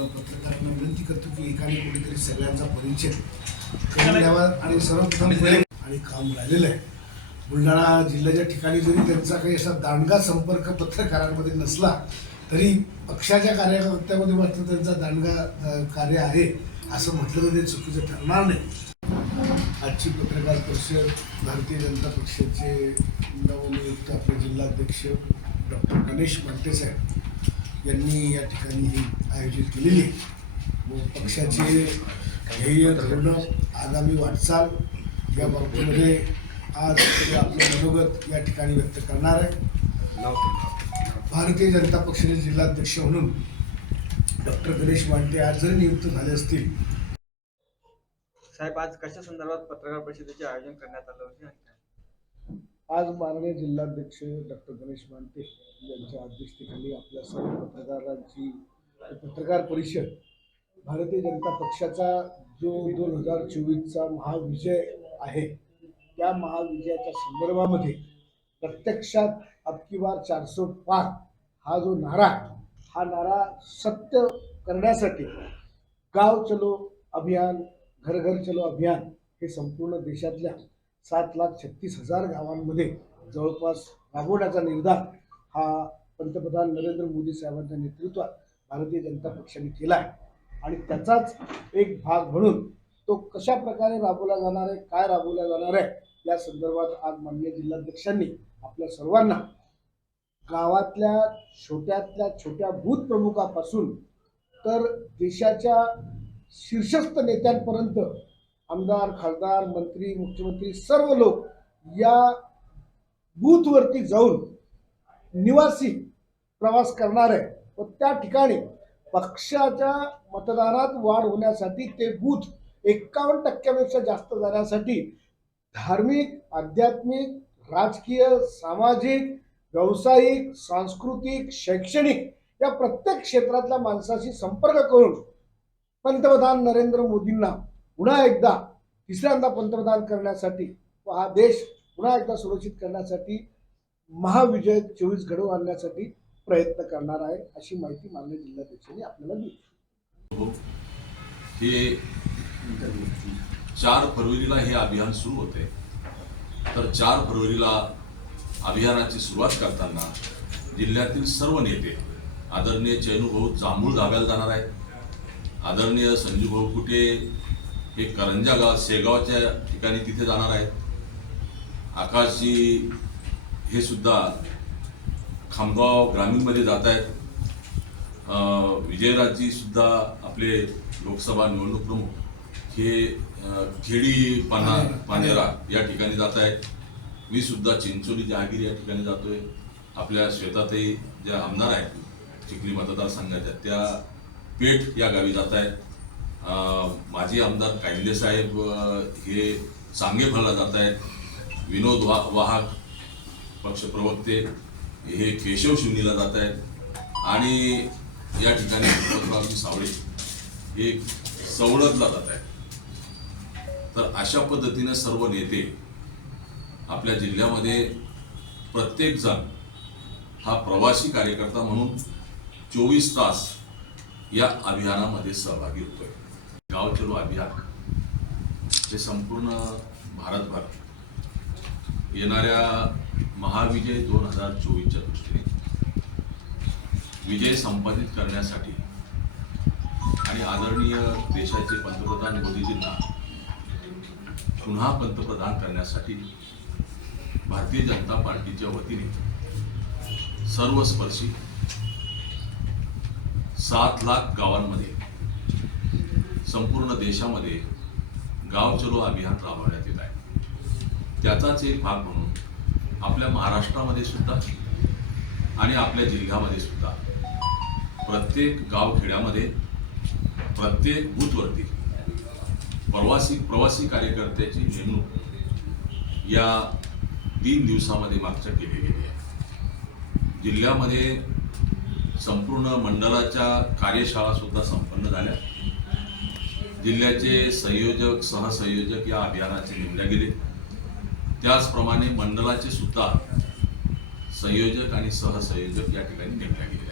पत्रकारांना विनंती करतो की एकाने कोणीतरी सगळ्यांचा परिचय करून द्यावा आणि सर्वप्रथम आणि काम राहिलेलं आहे. बुलढाणा जिल्ह्याच्या ठिकाणी जरी त्यांचा काही असा दांडगा संपर्क पत्रकारांमध्ये नसला तरी पक्षाच्या कार्यकर्त्यामध्ये मात्र त्यांचा दांडगा कार्य आहे असं म्हटलं तर ते चुकीचं ठरणार नाही. आजची पत्रकार परिषद भारतीय जनता पक्षाचे नवनियुक्त आपले जिल्हाध्यक्ष डॉक्टर गणेश साहेब. यांनी या ठिकाणी ही आयोजित केलेली आहे. व पक्षाचे ध्येय धोरणं आगामी वाटचाल या बाबतीमध्ये आज आपलं मनोगत या ठिकाणी व्यक्त करणार आहे. भारतीय जनता पक्षाचे जिल्हाध्यक्ष म्हणून डॉक्टर गणेश मांटे आज जरी नियुक्त झाले असतील. साहेब आज कशा संदर्भात पत्रकार परिषदेचे आयोजन करण्यात आलं होते आज माननीय जिल्हाध्यक्ष डॉक्टर गणेश मानते यांच्या अध्यक्षतेखाली आपल्या सर्व पत्रकारांची पत्रकार परिषद भारतीय जनता पक्षाचा जो दोन हजार चोवीसचा महाविजय आहे त्या महाविजयाच्या संदर्भामध्ये प्रत्यक्षात अबकी बार चारसो पाच हा जो नारा हा नारा सत्य करण्यासाठी गाव चलो अभियान घर घर चलो अभियान हे संपूर्ण देशातल्या सात लाख छत्तीस हजार गावांमध्ये जवळपास राबवण्याचा निर्धार हा पंतप्रधान नरेंद्र मोदी साहेबांच्या नेतृत्वात भारतीय जनता पक्षाने केला आहे. आणि त्याचाच एक भाग म्हणून तो कशा प्रकारे राबवला जाणार आहे काय राबवला जाणार आहे या संदर्भात आज माननीय जिल्हाध्यक्षांनी आपल्या सर्वांना गावातल्या छोट्यातल्या छोट्या बूथ प्रमुखापासून तर देशाच्या शीर्षस्थ नेत्यांपर्यंत आमदार खासदार मंत्री मुख्यमंत्री सर्व लोक या बूथवरती जाऊन निवासी प्रवास करणार आहे. व त्या ठिकाणी पक्षाच्या मतदानात वाढ होण्यासाठी ते बूथ एक्कावन्न टक्क्यापेक्षा जास्त जाण्यासाठी धार्मिक आध्यात्मिक राजकीय सामाजिक व्यावसायिक सांस्कृतिक शैक्षणिक या प्रत्येक क्षेत्रातल्या माणसाशी संपर्क करून पंतप्रधान नरेंद्र मोदींना पुन्हा एकदा तिसऱ्यांदा पंतप्रधान करण्यासाठी व हा देश पुन्हा एकदा सुरक्षित करण्यासाठी महाविजय चोवीस घडवून आणण्यासाठी प्रयत्न करणार आहे अशी माहिती माननीय जिल्हाध्यक्षांनी आपल्याला दिली. हे चार फरवरीला हे अभियान सुरू होते. तर चार फरवरीला अभियानाची सुरुवात करताना जिल्ह्यातील सर्व नेते आदरणीय चैनूभाऊ जांभूळ धाब्याला जाणार आहेत. आदरणीय संजूभाऊ कुटे हे करंजा गाव शेगावच्या ठिकाणी तिथे जाणार आहेत. आकाशजी हे सुद्धा खामगाव ग्रामीणमध्ये जात आहेत. अं, विजयराजजी सुद्धा आपले लोकसभा निवडणूक प्रमुख. हे खेडी पाना पानेरा या ठिकाणी जात आहेत. मी सुद्धा चिंचोली जहागीर या ठिकाणी जातोय. आपल्या श्वेताताई ज्या आमदार आहेत चिखली मतदारसंघाच्या त्या पेठ या गावी जात आहेत. माजी आमदार कायंदे साहेब हे सांगेफळला जात आहेत. विनोद वा वाहक पक्षप्रवक्ते हे केशव शिवनीला जात आहेत. आणि या ठिकाणी भगवतरावजी सावळे हे सवलतला जात आहेत. तर अशा पद्धतीनं सर्व नेते आपल्या जिल्ह्यामध्ये प्रत्येकजण हा प्रवासी कार्यकर्ता म्हणून चोवीस तास या अभियानामध्ये सहभागी होतोय. गाव चलो अभियान. हे संपूर्ण भारतभर येणाऱ्या महाविजय दोन हजार चोवीसच्या दृष्टीने विजय संपादित करण्यासाठी आणि आदरणीय देशाचे पंतप्रधान मोदीजींना पुन्हा पंतप्रधान करण्यासाठी भारतीय जनता पार्टीच्या वतीने सर्वस्पर्शी सात लाख गावांमध्ये संपूर्ण देशामध्ये गाव चलो अभियान राबवण्यात येत आहे. त्याचाच एक भाग म्हणून आपल्या महाराष्ट्रामध्ये सुद्धा आणि आपल्या जिल्ह्यामध्ये सुद्धा प्रत्येक गावखेड्यामध्ये प्रत्येक बूथवरती प्रवासी प्रवासी कार्यकर्त्याची नेमणूक या तीन दिवसामध्ये मागच्या केली गेली आहे. जिल्ह्यामध्ये संपूर्ण मंडळाच्या कार्यशाळा सुद्धा संपन्न झाल्या. जिल्ह्याचे संयोजक सहसंयोजक या अभियानाचे नेमल्या गेले. त्याचप्रमाणे मंडळाचे सुद्धा संयोजक आणि सहसंयोजक या ठिकाणी नेमल्या गेले